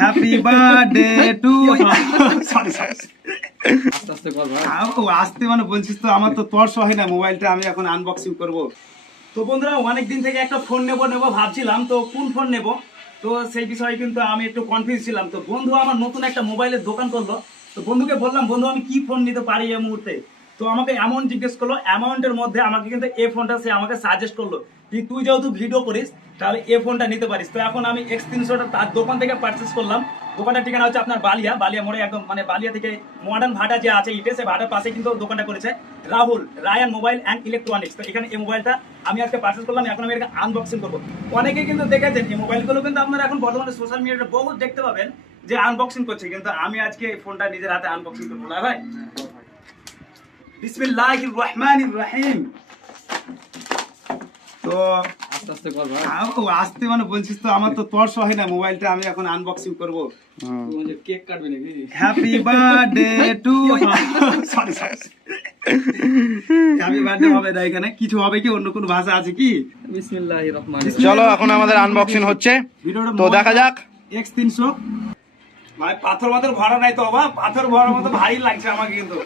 Happy birthday to sorry sorry আস্তে মানে বলছিস তো আমার তো তর্স হয় না মোবাইলটা আমি এখন আনবক্সিং করব। তো বন্ধুরা অনেক দিন থেকে একটা ফোন নেব নেব ভাবছিলাম তো কোন ফোন নেব? তো সেই বিষয়ে কিন্তু আমি একটু কনফিউজ ছিলাম। তো বন্ধু আমার নতুন একটা মোবাইলের দোকান করল। তো বন্ধুকে বললাম বন্ধু আমি কি ফোন নিতে পারি এই মুহূর্তে? তো আমাকে অ্যামাউন্ট জিজ্ঞেস করল, অ্যামাউন্টের মধ্যে আমাকে কিন্তু এই ফোনটা সে আমাকে সাজেস্ট করল। যে তুই যেহেতু ভিডিও করিস, তাহলে এই ফোনটা নিতে পারিস। তো এখন আমি এক্স তিনশোটা তার দোকান থেকে পারচেস করলাম। দোকানটার ঠিকানা হচ্ছে আপনার বালিয়া বালিয়া মোড়ে একদম মানে বালিয়া থেকে মডার্ন ভাটা যে আছে ইটে সে ভাটার পাশে কিন্তু দোকানটা করেছে Rahul, Rayan mobile and electronics তো এখানে এই মোবাইলটা আমি আজকে পারচেস করলাম, এখন আমি এটা আনবক্সিং করব। অনেকে কিন্তু দেখেছেন, এই মোবাইলগুলো কিন্তু আপনারা এখন বর্তমানে সোশ্যাল মিডিয়াতে বহু দেখতে পাবেন যে আনবক্সিং করছে। কিন্তু আমি আজকে এই ফোনটা নিজের হাতে আনবক্সিং করব না ভাই। বিসমিল্লাহির রহমানির রহিম তো আস্তে আস্তে মানে বলছিস তো আমার তো তর্স হয় না মোবাইলটা আমি এখন আনবক্সিং করব। কেক কাটবি নাকি? Happy birthday to sorry sorry happy birthday হবে না এখানে কিছু হবে কি অন্য কোনো ভাষা আছে কি? বিসমিল্লাহির রহমানির চলো এখন আমাদের আনবক্সিং হচ্ছে। তো দেখা যাক। এক্স তিনশো। ভাই পাথর মাথর ভরা নাই তো বাবা পাথর ভরার মতো ভারী লাগছে আমাকে কিন্তু।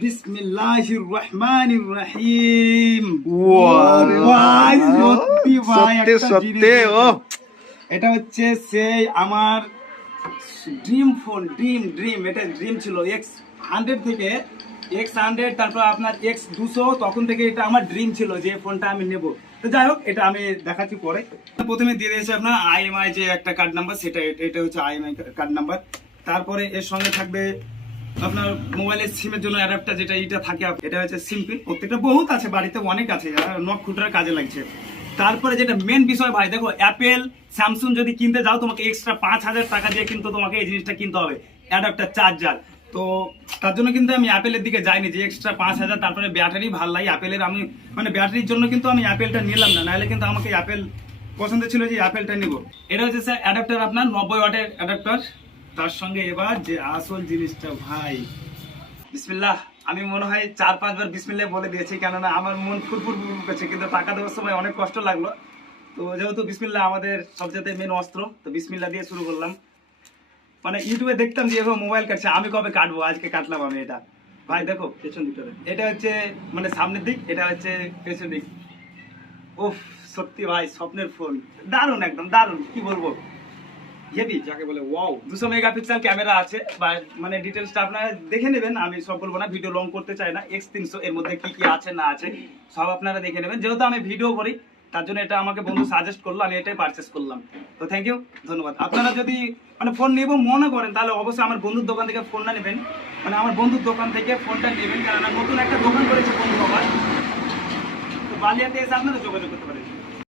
বিসমিল্লাহির রহমানির রহিম. ভাই সত্যি ভাই সত্যি ও। এটা হচ্ছে সেই আমার ড্রিম ফোন ড্রিম ড্রিম। এটা ড্রিম ছিল এক্স হান্ড্রেড থেকে এক্স হান্ড্রেড তারপর আপনার এক্স দুশো তখন থেকে এটা আমার ড্রিম ছিল যে ফোনটা আমি নেব। তো যাই হোক এটা আমি দেখাচ্ছি পরে। প্রথমে দিয়ে দিয়েছে আপনার আইএমআই যে একটা কার্ড নাম্বার সেটা এটা হচ্ছে আইএমআই কার্ড নাম্বার তারপরে এর সঙ্গে থাকবে আপনার মোবাইলের সিমের জন্য অ্যাডাপ্টার যেটা এটা থাকে, এটা হচ্ছে সিম্পল প্রত্যেকটা বহুত আছে, বাড়িতে অনেক আছে নখ খুঁটার কাজে লাগছে। তারপরে যেটা মেন বিষয় ভাই, দেখো অ্যাপেল স্যামসুং যদি কিনতে যাও, তোমাকে এক্সট্রা পাঁচ হাজার টাকা দিয়ে কিন্তু তোমাকে এই জিনিসটা কিনতে হবে অ্যাডাপ্টার চার্জার তো তার জন্য কিন্তু আমি অ্যাপেলের দিকে যাইনি, যে এক্সট্রা পাঁচ হাজার, তারপরে ব্যাটারি ভালো লাগে অ্যাপেলের আমি মানে ব্যাটারির জন্য কিন্তু আমি অ্যাপেলটা নিলাম না, নাহলে কিন্তু আমাকে অ্যাপেল পছন্দ ছিল যে অ্যাপেলটা নিব। এটা হচ্ছে স্যার অ্যাডাপ্টার আপনার নব্বই ওয়াটের অ্যাডাপ্টার তার সঙ্গে এবার যে আসল জিনিসটা ভাই। বিসমিল্লাহ, আমি মনে হয় চার, পাঁচবার বিসমিল্লাহ বলে দিয়েছি, কেননা আমার মন ফুরফুর করছে, কিন্তু টাকা দেওয়ার সময় অনেক কষ্ট লাগল। তো যেহেতু বিসমিল্লাহ আমাদের সবচেয়ে মেন অস্ত্র, তো বিসমিল্লা দিয়ে শুরু করলাম। মানে ইউটিউবে দেখতাম যে এভাবে মোবাইল কাটছে, আমি কবে কাটবো? আজকে কাটলাম আমি এটা। ভাই, দেখো, পেছন দিকটা এটা হচ্ছে মানে সামনের দিক, এটা হচ্ছে পেছন দিক। উফ, সত্যি ভাই, স্বপ্নের ফোন দারুণ একদম, দারুণ, কি বলব? হেভি যাকে বলে ওয়াও দুশো মেগাপিক্সেল ক্যামেরা আছে, বা মানে ডিটেলসটা আপনারা দেখে নেবেন, আমি সব বলব না ভিডিও লং করতে চাই না এক্স তিনশো, এর মধ্যে কি কি আছে না আছে, সব আপনারা দেখে নেবেন, যেহেতু আমি ভিডিও করি, তার জন্য এটা আমাকে বন্ধু সাজেস্ট করল, আমি এটাই পারচেস করলাম। তো থ্যাংক ইউ ধন্যবাদ। আপনারা যদি মানে ফোন নেব, মনে করেন, তাহলে অবশ্যই আমার বন্ধুর দোকান থেকে ফোনটা নেবেন। মানে আমার বন্ধুর দোকান থেকে ফোনটা নেবেন, কারণ নতুন একটা দোকান করেছে বন্ধু আমার তো বালিয়াতে এসে আপনারা যোগাযোগ করতে পারেন।